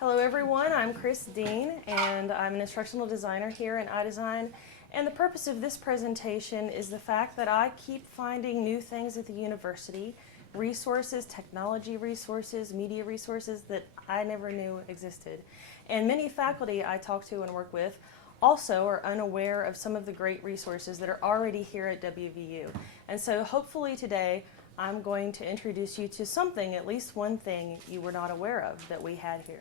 Hello everyone, I'm Chrys Dean and I'm an instructional designer here in iDesign. And the purpose of this presentation is the fact that I keep finding new things at the university, resources, technology resources, media resources that I never knew existed. And many faculty I talk to and work with also are unaware of some of the great resources that are already here at WVU. And so hopefully today I'm going to introduce you to something, at least one thing you were not aware of that we had here.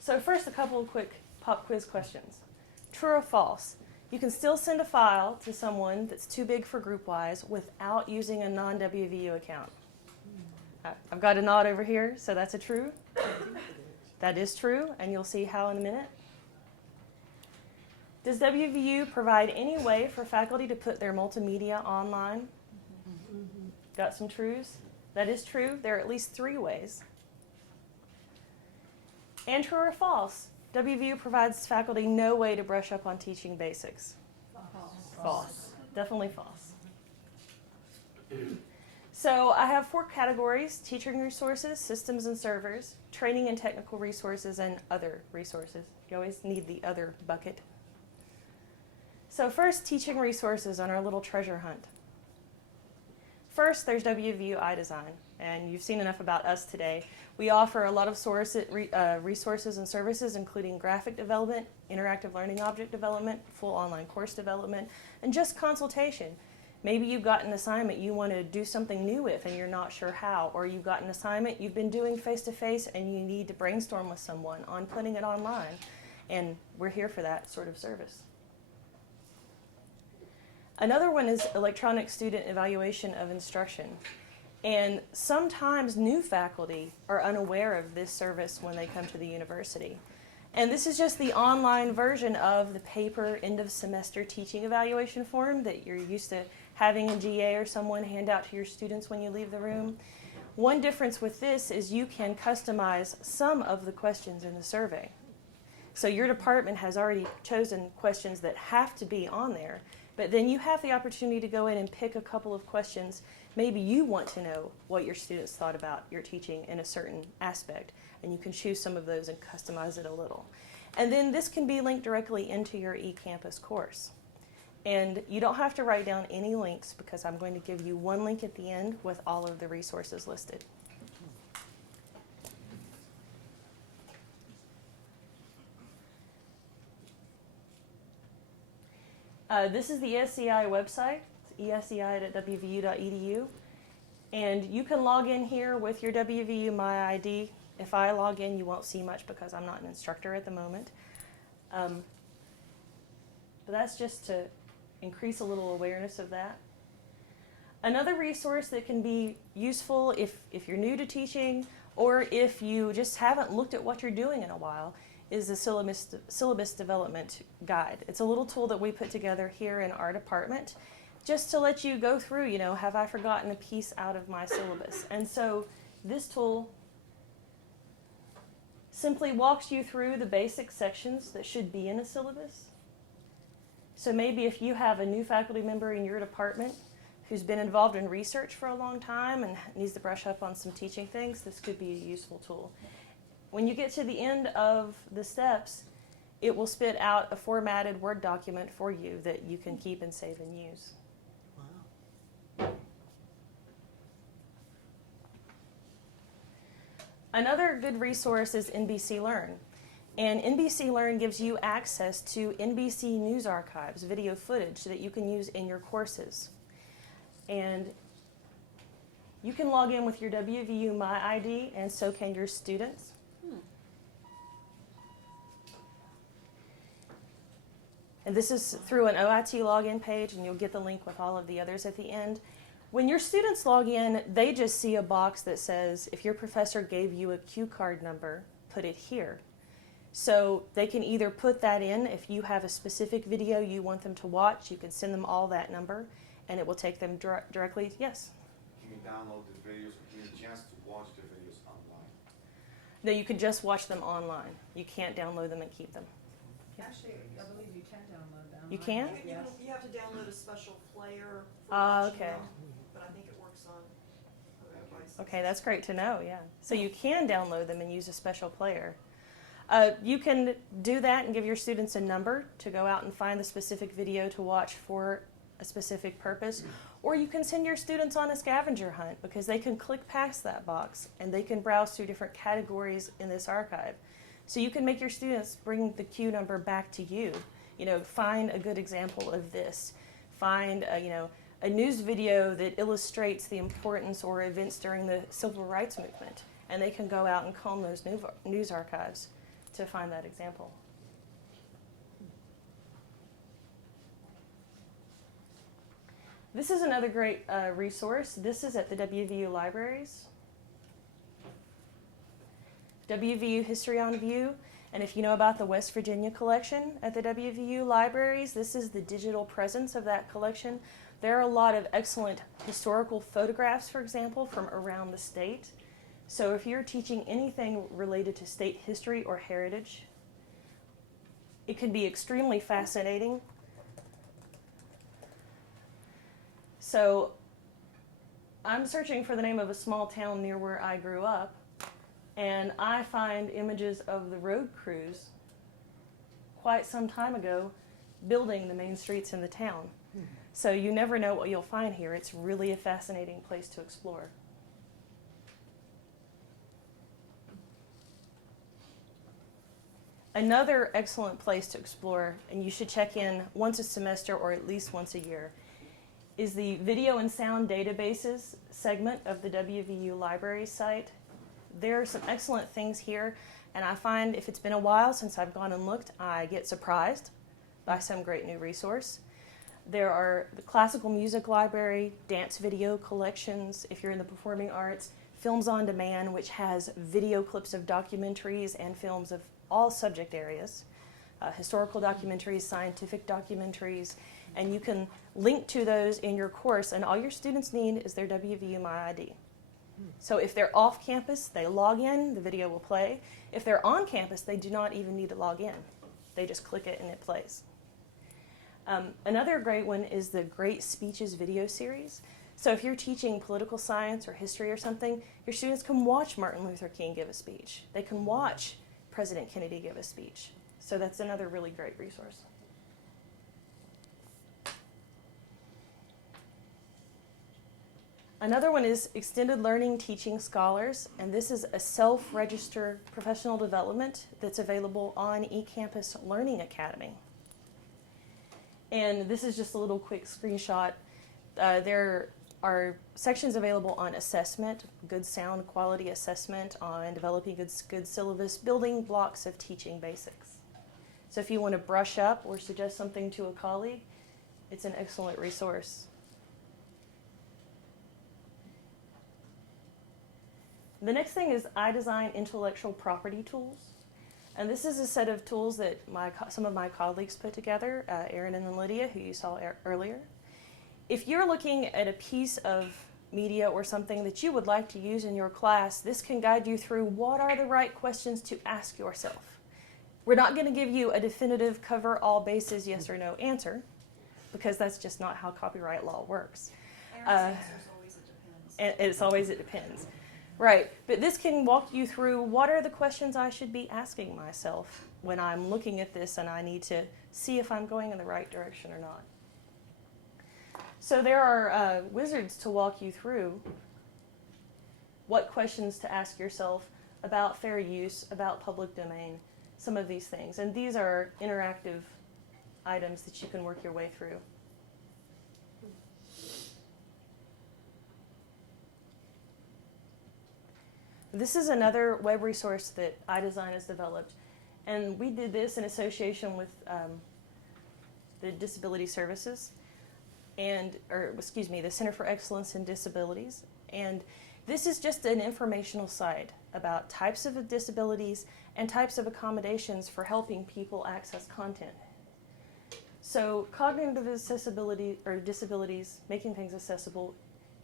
So first, a couple of quick pop quiz questions. True or false? You can still send a file to someone that's too big for GroupWise without using a non-WVU account. I've got a nod over here, so that's a true. That is true, and you'll see how in a minute. Does WVU provide any way for faculty to put their multimedia online? Got some trues? That is true. There are at least 3 ways. And true or false? WVU provides faculty no way to brush up on teaching basics. False. Definitely false. So I have 4 categories: teaching resources, systems and servers, training and technical resources, and other resources. You always need the other bucket. So first, teaching resources on our little treasure hunt. First, there's WVU iDesign, and you've seen enough about us today. We offer a lot of resources and services, including graphic development, interactive learning object development, full online course development, and just consultation. Maybe you've got an assignment you want to do something new with and you're not sure how, or you've got an assignment you've been doing face-to-face and you need to brainstorm with someone on putting it online, and we're here for that sort of service. Another one is electronic student evaluation of instruction. And sometimes new faculty are unaware of this service when they come to the university. And this is just the online version of the paper end of semester teaching evaluation form that you're used to having a GA or someone hand out to your students when you leave the room. One difference with this is you can customize some of the questions in the survey. So your department has already chosen questions that have to be on there, but then you have the opportunity to go in and pick a couple of questions. Maybe you want to know what your students thought about your teaching in a certain aspect, and you can choose some of those and customize it a little. And then this can be linked directly into your eCampus course. And you don't have to write down any links because I'm going to give you one link at the end with all of the resources listed. This is the SEI website, esei.wvu.edu, and you can log in here with your WVU My ID. If I log in, you won't see much because I'm not an instructor at the moment. But that's just to increase a little awareness of that. Another resource that can be useful if you're new to teaching or if you just haven't looked at what you're doing in a while is the syllabus development guide. It's a little tool that we put together here in our department just to let you go through, have I forgotten a piece out of my syllabus? And so this tool simply walks you through the basic sections that should be in a syllabus. So maybe if you have a new faculty member in your department who's been involved in research for a long time and needs to brush up on some teaching things, this could be a useful tool. When you get to the end of the steps, it will spit out a formatted Word document for you that you can keep and save and use. Wow. Another good resource is NBC Learn. And NBC Learn gives you access to NBC News archives, video footage that you can use in your courses. And you can log in with your WVU My ID, and so can your students. And this is through an OIT login page, and you'll get the link with all of the others at the end. When your students log in, they just see a box that says, if your professor gave you a cue card number, put it here. So they can either put that in. If you have a specific video you want them to watch, you can send them all that number, and it will take them directly. Yes? You can download the videos or give you a chance to watch the videos online. No, you can just watch them online. You can't download them and keep them. Actually, I believe you can download them. You can? Yes. You have to download a special player for Ah, watching okay. them, but I think it works on other devices. Okay, that's great to know, yeah. So you can download them and use a special player. You can do that and give your students a number to go out and find the specific video to watch for a specific purpose. Or you can send your students on a scavenger hunt because they can click past that box and they can browse through different categories in this archive. So you can make your students bring the Q number back to you. You know, find a good example of this. Find a news video that illustrates the importance or events during the civil rights movement. And they can go out and comb those news archives to find that example. This is another great resource. This is at the WVU libraries. WVU History on View. And if you know about the West Virginia collection at the WVU libraries, this is the digital presence of that collection. There are a lot of excellent historical photographs, for example, from around the state. So if you're teaching anything related to state history or heritage, it can be extremely fascinating. So I'm searching for the name of a small town near where I grew up, and I find images of the road crews quite some time ago building the main streets in the town. So you never know what you'll find here. It's really a fascinating place to explore. Another excellent place to explore, and you should check in once a semester or at least once a year, is the Video and Sound Databases segment of the WVU Library site. There are some excellent things here, and I find if it's been a while since I've gone and looked, I get surprised by some great new resource. There are the Classical Music Library, dance video collections, if you're in the performing arts, Films on Demand, which has video clips of documentaries and films of all subject areas, historical documentaries, scientific documentaries, and you can link to those in your course, and all your students need is their WVU MyID. So if they're off campus, they log in, the video will play. If they're on campus, they do not even need to log in. They just click it and it plays. Another great one is the Great Speeches video series. So if you're teaching political science or history or something, your students can watch Martin Luther King give a speech. They can watch President Kennedy give a speech. So that's another really great resource. Another one is Extended Learning Teaching Scholars, and this is a self-register professional development that's available on eCampus Learning Academy. And this is just a little quick screenshot. There are sections available on assessment, good sound quality assessment, on developing good syllabus, building blocks of teaching basics. So if you want to brush up or suggest something to a colleague, it's an excellent resource. The next thing is iDesign Intellectual Property Tools. And this is a set of tools that some of my colleagues put together, Erin and Lydia, who you saw earlier. If you're looking at a piece of media or something that you would like to use in your class, this can guide you through what are the right questions to ask yourself. We're not going to give you a definitive cover all bases yes or no answer, because that's just not how copyright law works. Aaron's answer is always it depends. And it's always it depends. Right, but this can walk you through what are the questions I should be asking myself when I'm looking at this and I need to see if I'm going in the right direction or not. So there are wizards to walk you through what questions to ask yourself about fair use, about public domain, some of these things. And these are interactive items that you can work your way through. This is another web resource that iDesign has developed, and we did this in association with the Disability Services, the Center for Excellence in Disabilities. And this is just an informational site about types of disabilities and types of accommodations for helping people access content. So cognitive accessibility or disabilities, making things accessible,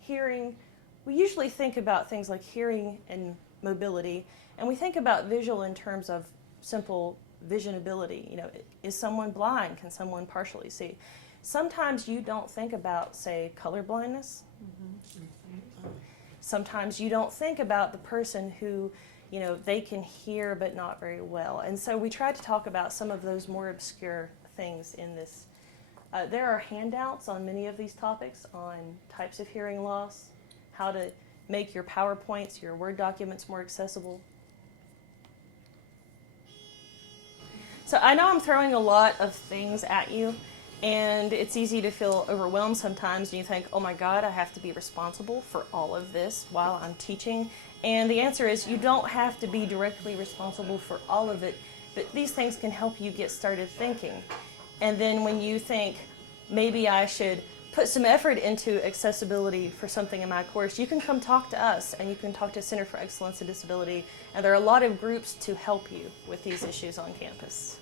hearing. We usually think about things like hearing and mobility, and we think about visual in terms of simple vision ability. You know, is someone blind? Can someone partially see? Sometimes you don't think about, say, color blindness. Sometimes you don't think about the person who, you know, they can hear but not very well. And so we tried to talk about some of those more obscure things in this. There are handouts on many of these topics on types of hearing loss, how to make your PowerPoints, your Word documents more accessible. So I know I'm throwing a lot of things at you, and it's easy to feel overwhelmed sometimes, and you think, oh my God, I have to be responsible for all of this while I'm teaching. And the answer is you don't have to be directly responsible for all of it, but these things can help you get started thinking. And then when you think, maybe I should put some effort into accessibility for something in my course, you can come talk to us, and you can talk to Center for Excellence in Disability, and there are a lot of groups to help you with these issues on campus.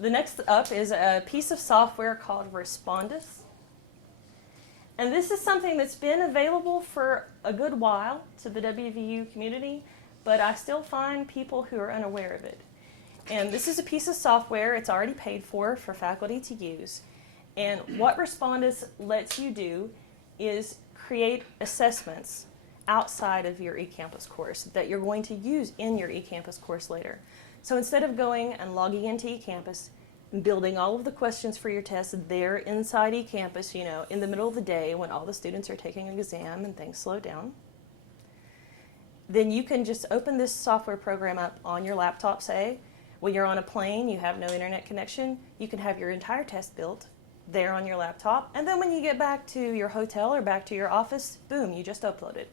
The next up is a piece of software called Respondus. And this is something that's been available for a good while to the WVU community, but I still find people who are unaware of it. And this is a piece of software, it's already paid for faculty to use. And what Respondus lets you do is create assessments outside of your eCampus course that you're going to use in your eCampus course later. So instead of going and logging into eCampus and building all of the questions for your test there inside eCampus, you know, in the middle of the day when all the students are taking an exam and things slow down, then you can just open this software program up on your laptop, say. When you're on a plane, you have no internet connection, you can have your entire test built there on your laptop, and then when you get back to your hotel or back to your office, boom, you just upload it.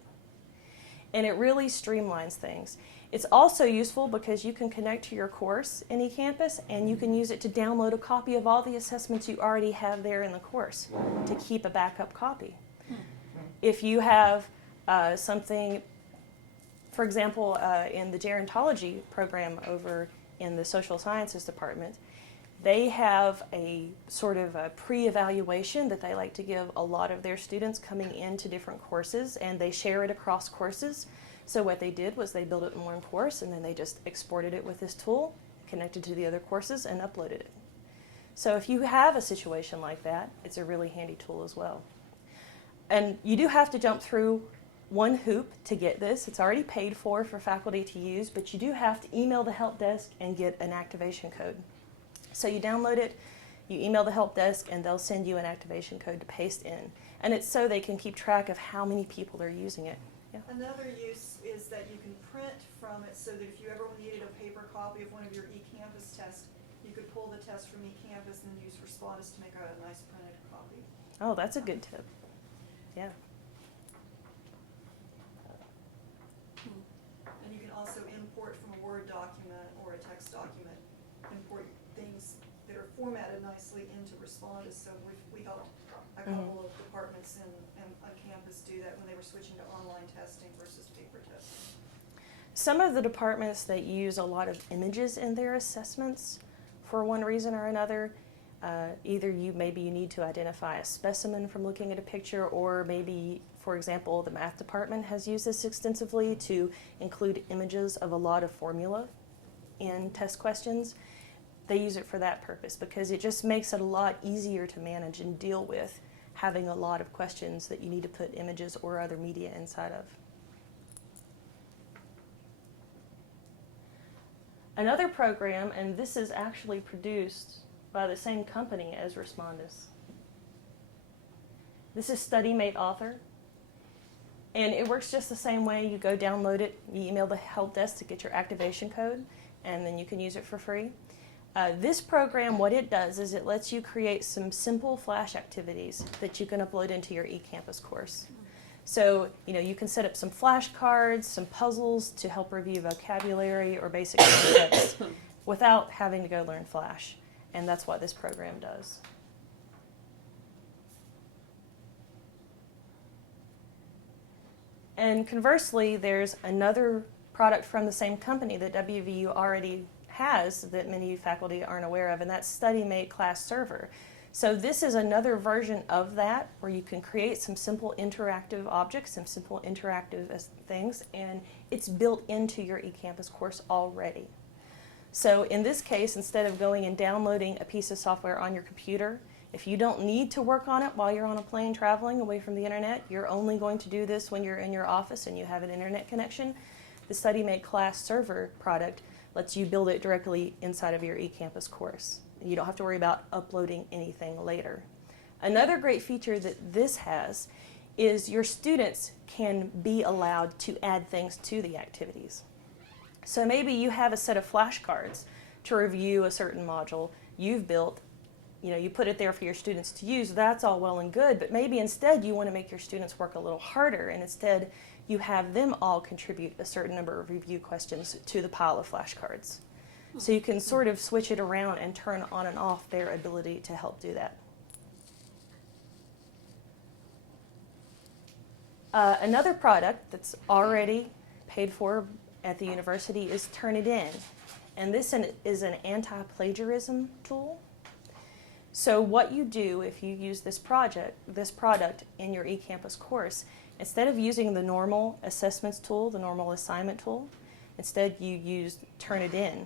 And it really streamlines things. It's also useful because you can connect to your course in eCampus, and you can use it to download a copy of all the assessments you already have there in the course to keep a backup copy. If you have something, for example, in the gerontology program over in the social sciences department, they have a sort of a pre-evaluation that they like to give a lot of their students coming into different courses, and they share it across courses. So what they did was they built it in one course, and then they just exported it with this tool, connected to the other courses, and uploaded it. So if you have a situation like that, it's a really handy tool as well. And you do have to jump through one hoop to get this. It's already paid for faculty to use, but you do have to email the help desk and get an activation code. So you download it, you email the help desk, and they'll send you an activation code to paste in. And it's so they can keep track of how many people are using it. Yeah. Another use is that you can print from it so that if you ever needed a paper copy of one of your eCampus tests, you could pull the test from eCampus and then use Respondus to make a nice printed copy. Oh, that's a good tip. Yeah. And you can also import from a Word document or a text document, import things that are formatted nicely into Respondus. So we helped a couple of departments on campus do that when they were switching to online testing versus paper testing. Some of the departments that use a lot of images in their assessments for one reason or another, either maybe you need to identify a specimen from looking at a picture, or maybe, for example, the math department has used this extensively to include images of a lot of formula in test questions. They use it for that purpose because it just makes it a lot easier to manage and deal with having a lot of questions that you need to put images or other media inside of. Another program, and this is actually produced by the same company as Respondus. This is StudyMate Author, and it works just the same way. You go download it, you email the help desk to get your activation code, and then you can use it for free. This program, what it does is it lets you create some simple Flash activities that you can upload into your eCampus course. So, you can set up some flashcards, some puzzles to help review vocabulary or basic concepts without having to go learn Flash. And that's what this program does. And conversely, there's another product from the same company that WVU already has that many faculty aren't aware of, and that's StudyMate Class Server. So this is another version of that where you can create some simple interactive objects, some simple interactive things, and it's built into your eCampus course already. So in this case, instead of going and downloading a piece of software on your computer, if you don't need to work on it while you're on a plane traveling away from the internet, you're only going to do this when you're in your office and you have an internet connection, the StudyMate class server product lets you build it directly inside of your eCampus course. You don't have to worry about uploading anything later. Another great feature that this has is your students can be allowed to add things to the activities. So maybe you have a set of flashcards to review a certain module you've built. You know, you put it there for your students to use. That's all well and good, but maybe instead you want to make your students work a little harder, and instead you have them all contribute a certain number of review questions to the pile of flashcards. So you can sort of switch it around and turn on and off their ability to help do that. Another product that's already paid for at the university is Turnitin, and this is an anti-plagiarism tool. So what you do if you use this product in your eCampus course, instead of using the normal assessments tool, the normal assignment tool, instead you use Turnitin.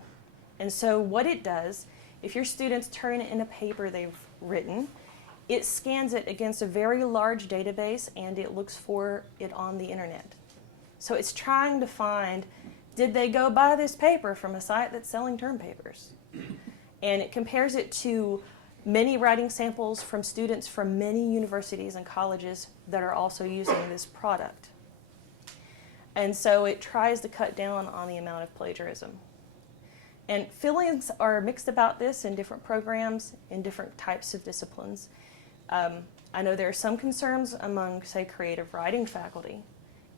And so what it does, if your students turn in a paper they've written, it scans it against a very large database and it looks for it on the internet. So it's trying to find, did they go buy this paper from a site that's selling term papers? And it compares it to many writing samples from students from many universities and colleges that are also using this product. And so it tries to cut down on the amount of plagiarism. And feelings are mixed about this in different programs, in different types of disciplines. I know there are some concerns among, say, creative writing faculty,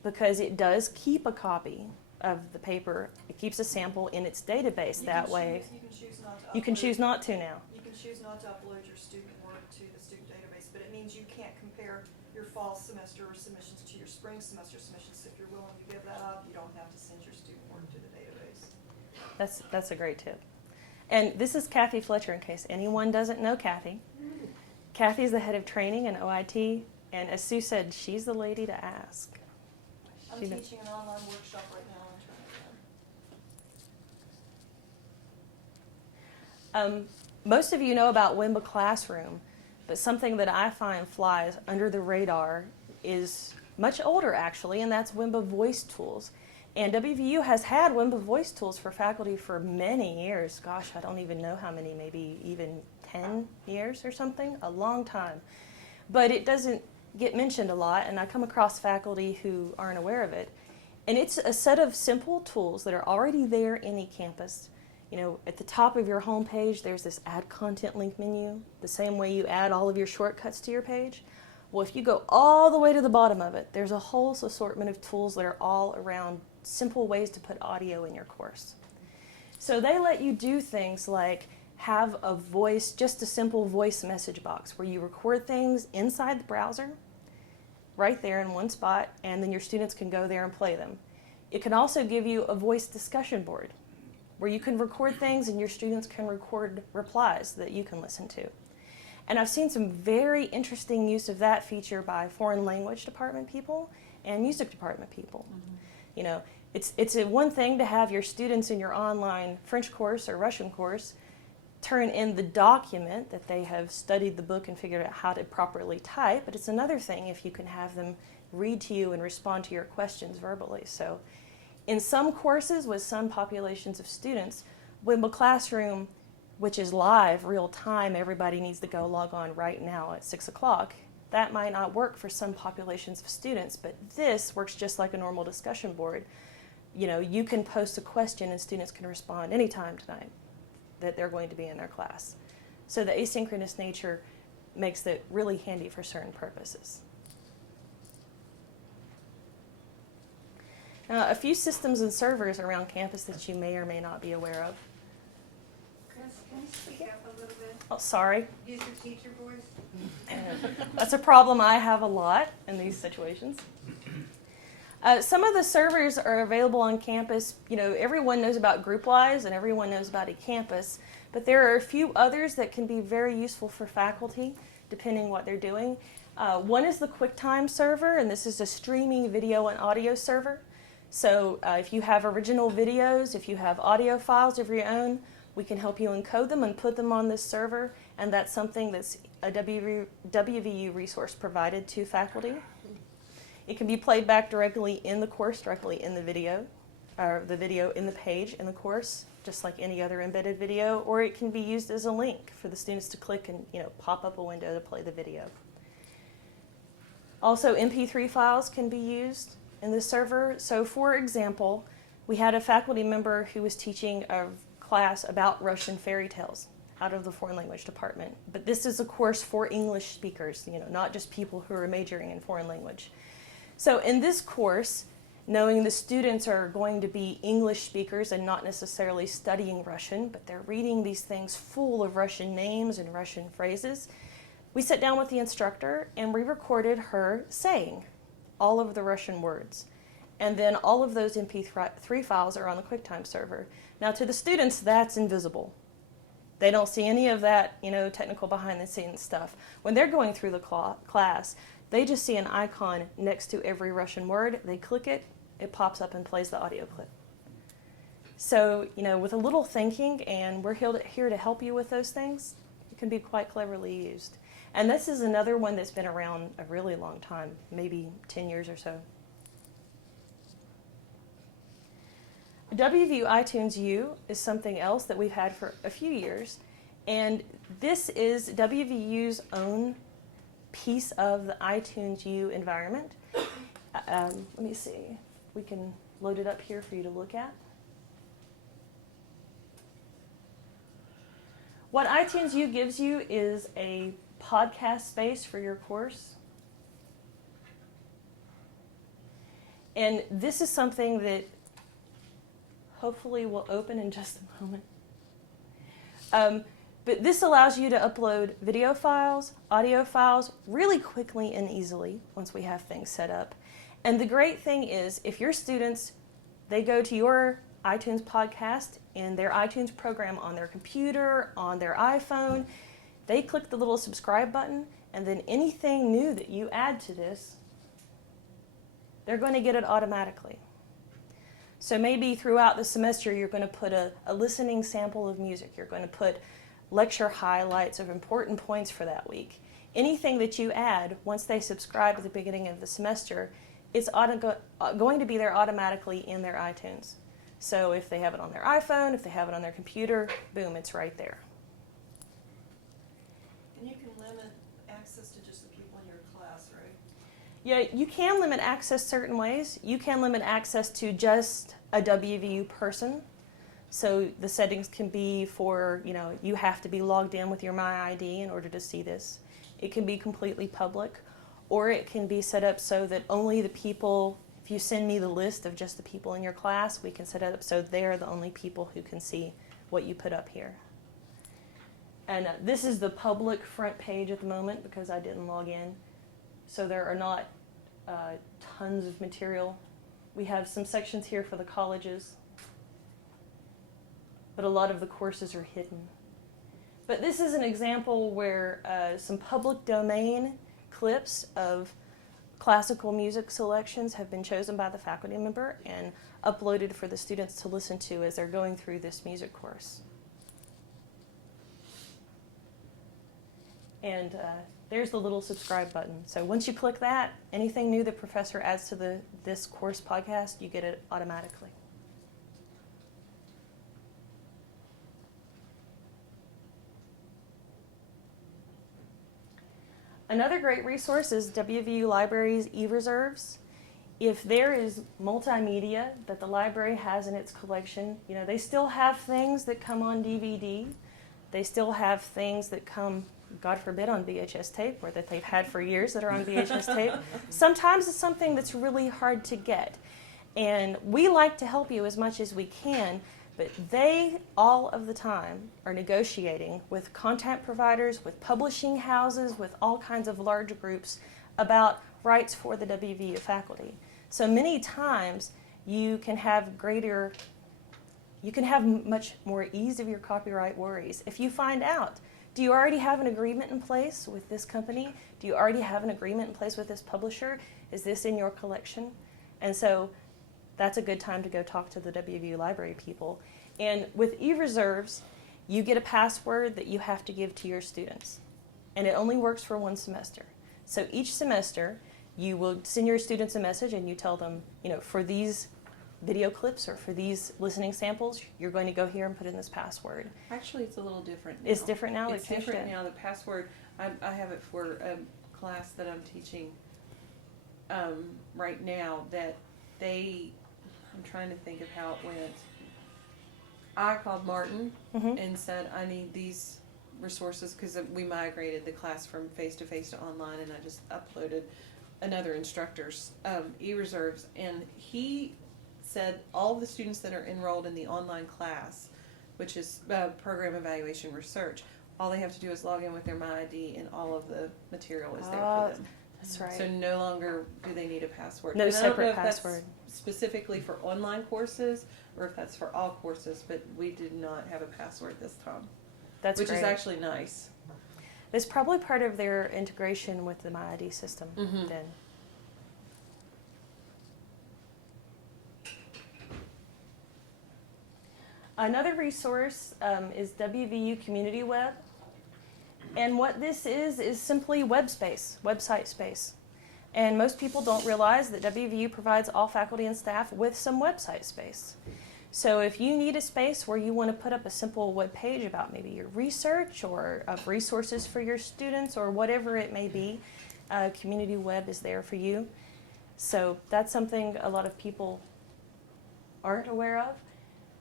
because it does keep a copy of the paper. It keeps a sample in its database that way. You can choose not to upload. You can choose not to now. You can choose not to upload your student work to the student database, but it means you can't compare your fall semester submissions to your spring semester submissions. If you're willing to give that up, you don't have to send your student work to the database. That's a great tip. And this is Kathy Fletcher, in case anyone doesn't know Kathy. Kathy's the head of training in OIT, and as Sue said, she's the lady to ask. I'm teaching an online workshop right now on Turnitin. Most of you know about Wimba Classroom, but something that I find flies under the radar is much older, actually, and that's Wimba Voice Tools. And WVU has had Wimba Voice Tools for faculty for many years. Gosh, I don't even know how many, maybe even 10 years or something, a long time. But it doesn't get mentioned a lot, and I come across faculty who aren't aware of it. And it's a set of simple tools that are already there in eCampus. You know, at the top of your home page, there's this Add Content link menu, the same way you add all of your shortcuts to your page. Well, if you go all the way to the bottom of it, there's a whole assortment of tools that are all around simple ways to put audio in your course. So they let you do things like have a voice, just a simple voice message box where you record things inside the browser, right there in one spot, and then your students can go there and play them. It can also give you a voice discussion board where you can record things and your students can record replies that you can listen to. And I've seen some very interesting use of that feature by foreign language department people and music department people. Mm-hmm. You know, it's a one thing to have your students in your online French course or Russian course turn in the document that they have studied the book and figured out how to properly type, but it's another thing if you can have them read to you and respond to your questions verbally. So in some courses with some populations of students, Wimba Classroom, which is live, real time, everybody needs to go log on right now at 6 o'clock. That might not work for some populations of students, but this works just like a normal discussion board. You know, you can post a question and students can respond anytime tonight that they're going to be in their class. So the asynchronous nature makes it really handy for certain purposes. Now, a few systems and servers around campus that you may or may not be aware of. Chris, can you speak up a little bit? Oh, sorry. Use your teacher voice. That's a problem I have a lot in these situations. Some of the servers are available on campus. You know, everyone knows about GroupWise and everyone knows about eCampus, but there are a few others that can be very useful for faculty, depending what they're doing. One is the QuickTime server, and this is a streaming video and audio server. So if you have original videos, if you have audio files of your own, we can help you encode them and put them on this server, and that's something that's a WVU resource provided to faculty. It can be played back directly in the course, directly in the video, or the video in the page in the course, just like any other embedded video, or it can be used as a link for the students to click and pop up a window to play the video. Also, MP3 files can be used in this server. So for example, we had a faculty member who was teaching a class about Russian fairy tales out of the foreign language department. But this is a course for English speakers, not just people who are majoring in foreign language. So in this course, knowing the students are going to be English speakers and not necessarily studying Russian, but they're reading these things full of Russian names and Russian phrases, we sat down with the instructor and we recorded her saying all of the Russian words. And then all of those MP3 files are on the QuickTime server. Now to the students, that's invisible. They don't see any of that, technical behind the scenes stuff. When they're going through the class, they just see an icon next to every Russian word. They click it, it pops up and plays the audio clip. So, with a little thinking, and we're here to help you with those things, it can be quite cleverly used. And this is another one that's been around a really long time, maybe 10 years or so. WVU iTunes U is something else that we've had for a few years, and this is WVU's own piece of the iTunes U environment. Let me see. We can load it up here for you to look at. What iTunes U gives you is a podcast space for your course. And this is something that hopefully will open in just a moment. But this allows you to upload video files, audio files really quickly and easily once we have things set up. And the great thing is, if your students, they go to your iTunes podcast in their iTunes program on their computer, on their iPhone, they click the little subscribe button, and then anything new that you add to this, they're going to get it automatically. So maybe throughout the semester you're going to put a listening sample of music. You're going to put lecture highlights of important points for that week. Anything that you add, once they subscribe at the beginning of the semester, it's going to be there automatically in their iTunes. So if they have it on their iPhone, if they have it on their computer, boom, it's right there. And you can limit access to just the people in your class, right? Yeah, you can limit access certain ways. You can limit access to just a WVU person. So the settings can be for, you have to be logged in with your MyID in order to see this. It can be completely public, or it can be set up so that only the people, if you send me the list of just the people in your class, we can set it up so they're the only people who can see what you put up here. And this is the public front page at the moment because I didn't log in. So there are not tons of material. We have some sections here for the colleges, but a lot of the courses are hidden. But this is an example where some public domain clips of classical music selections have been chosen by the faculty member and uploaded for the students to listen to as they're going through this music course. And there's the little subscribe button. So once you click that, anything new the professor adds to this course podcast, you get it automatically. Another great resource is WVU Library's eReserves. If there is multimedia that the library has in its collection, they still have things that come on DVD. They still have things that come, God forbid, on VHS tape, or that they've had for years that are on VHS tape. Sometimes it's something that's really hard to get. And we like to help you as much as we can, but they, all of the time, are negotiating with content providers, with publishing houses, with all kinds of large groups about rights for the WVU faculty. So many times you can have much more ease of your copyright worries. If you find out, do you already have an agreement in place with this company? Do you already have an agreement in place with this publisher? Is this in your collection? And so that's a good time to go talk to the WVU library people. And with e-reserves, you get a password that you have to give to your students. And it only works for one semester. So each semester, you will send your students a message and you tell them, for these video clips or for these listening samples, you're going to go here and put in this password. Actually, it's a little different now. It's different now? It's different now. The password, I have it for a class that I'm teaching right now that I'm trying to think of how it went. I called Martin and said, I need these resources because we migrated the class from face-to-face to online, and I just uploaded another instructor's e-reserves, and he said all of the students that are enrolled in the online class, which is program evaluation research, all they have to do is log in with their MyID, and all of the material is there for them. That's right. So no longer do they need a password. No And I don't know separate if that's password. specifically for online courses or if that's for all courses, but we did not have a password this time, That's which great. is actually nice. It's probably part of their integration with the MyID system then. Another resource is WVU Community Web. And what this is simply website space. And most people don't realize that WVU provides all faculty and staff with some website space. So if you need a space where you want to put up a simple web page about maybe your research or of resources for your students or whatever it may be, Community Web is there for you. So that's something a lot of people aren't aware of.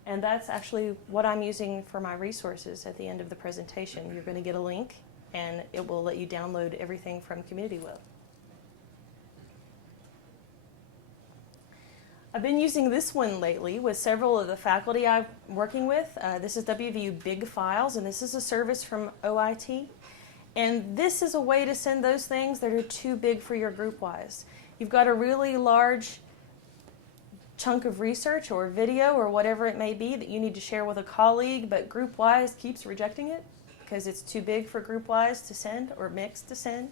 And that's actually what I'm using for my resources at the end of the presentation. You're going to get a link, and it will let you download everything from Community Web. I've been using this one lately with several of the faculty I'm working with. This is WVU Big Files, and this is a service from OIT. And this is a way to send those things that are too big for your group-wise. You've got a really large chunk of research or video or whatever it may be that you need to share with a colleague, but GroupWise keeps rejecting it because it's too big for GroupWise to send or Mix to send.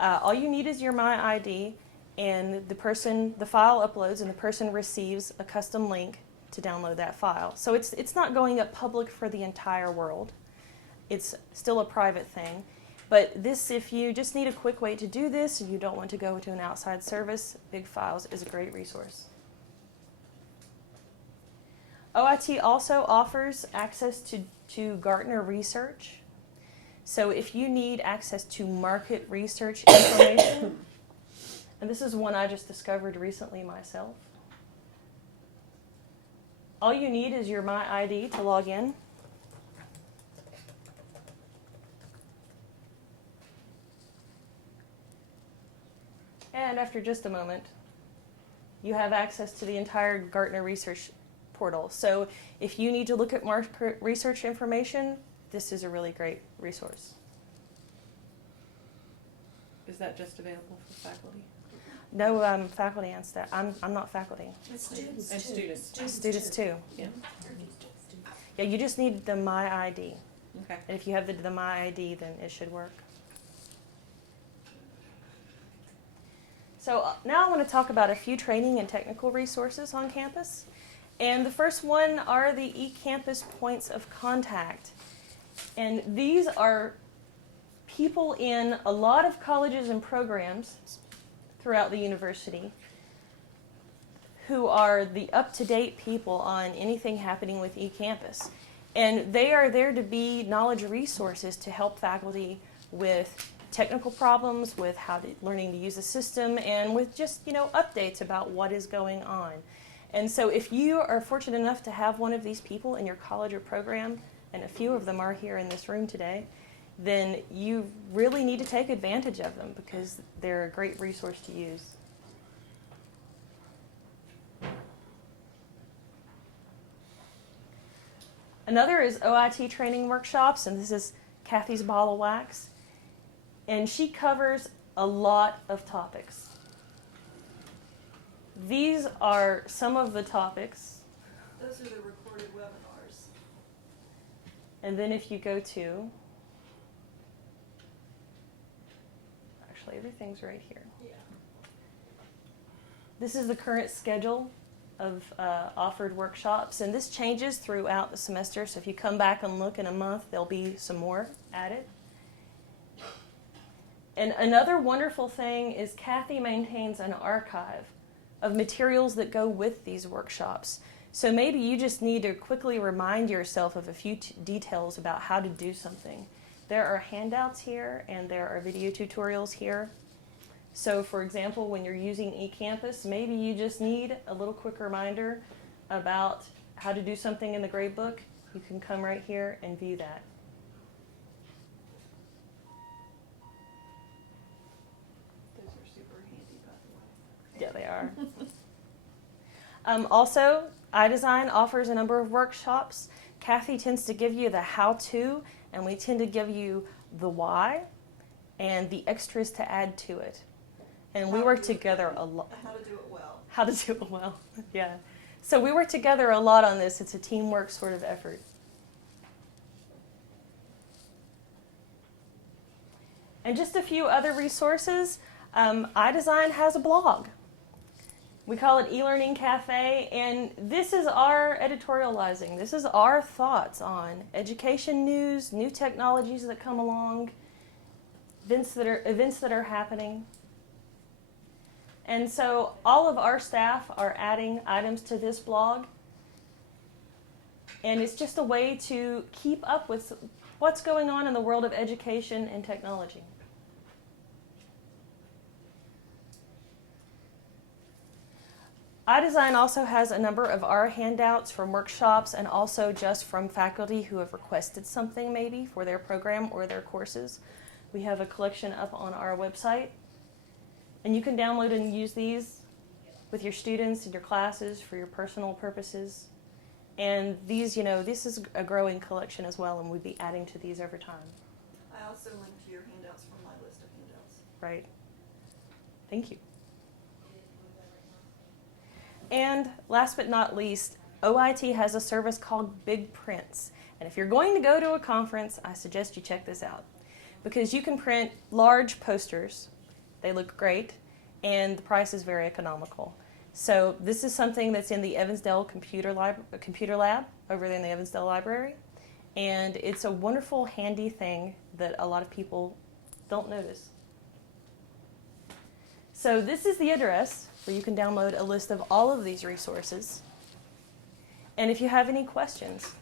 All you need is your MyID, and the file uploads and the person receives a custom link to download that file. So it's not going up public for the entire world. It's still a private thing. But this, if you just need a quick way to do this and you don't want to go to an outside service, Big Files is a great resource. OIT also offers access to Gartner research. So if you need access to market research information, and this is one I just discovered recently myself, all you need is your MyID to log in. And after just a moment, you have access to the entire Gartner research portal. So if you need to look at market research information, this is a really great resource. Is that just available for faculty? No, faculty and staff. I'm not faculty. Students And too. students. Students too. Yeah. Yeah, you just need the MyID. Okay. And if you have the MyID, then it should work. So now I want to talk about a few training and technical resources on campus. And the first one are the eCampus points of contact. And these are people in a lot of colleges and programs throughout the university who are the up-to-date people on anything happening with eCampus. And they are there to be knowledge resources to help faculty with technical problems, with learning to use the system, and with just, updates about what is going on. And so if you are fortunate enough to have one of these people in your college or program, and a few of them are here in this room today, then you really need to take advantage of them because they're a great resource to use. Another is OIT training workshops, and this is Kathy's Ball of Wax. And she covers a lot of topics. These are some of the topics. Those are the recorded webinars. And then if you go to, actually everything's right here. Yeah. This is the current schedule of offered workshops, and this changes throughout the semester. So if you come back and look in a month, there'll be some more added. And another wonderful thing is Kathy maintains an archive of materials that go with these workshops. So maybe you just need to quickly remind yourself of a few details about how to do something. There are handouts here and there are video tutorials here. So for example, when you're using eCampus, maybe you just need a little quick reminder about how to do something in the gradebook. You can come right here and view that. Yeah, they are. Also, iDesign offers a number of workshops. Kathy tends to give you the how-to, and we tend to give you the why and the extras to add to it. And we work together a lot. How to do it well. How to do it well, yeah. So we work together a lot on this. It's a teamwork sort of effort. And just a few other resources. iDesign has a blog. We call it eLearning Cafe, and this is our editorializing. This is our thoughts on education news, new technologies that come along, events that are happening. And so all of our staff are adding items to this blog, and it's just a way to keep up with what's going on in the world of education and technology. iDesign also has a number of our handouts from workshops and also just from faculty who have requested something maybe for their program or their courses. We have a collection up on our website, and you can download and use these with your students and your classes for your personal purposes. And these, this is a growing collection as well, and we'll be adding to these over time. I also linked to your handouts from my list of handouts. Right. Thank you. And last but not least, OIT has a service called Big Prints. And if you're going to go to a conference, I suggest you check this out, because you can print large posters. They look great, and the price is very economical. So this is something that's in the Evansdale Computer Lab over there in the Evansdale Library. And it's a wonderful, handy thing that a lot of people don't notice. So this is the address where you can download a list of all of these resources. And if you have any questions,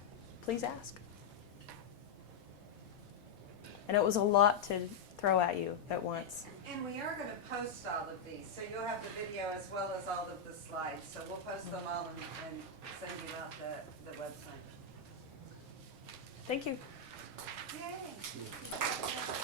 please ask. And it was a lot to throw at you at once. And we are going to post all of these, so you'll have the video as well as all of the slides. So we'll post them all and send you out the website. Thank you. Yay!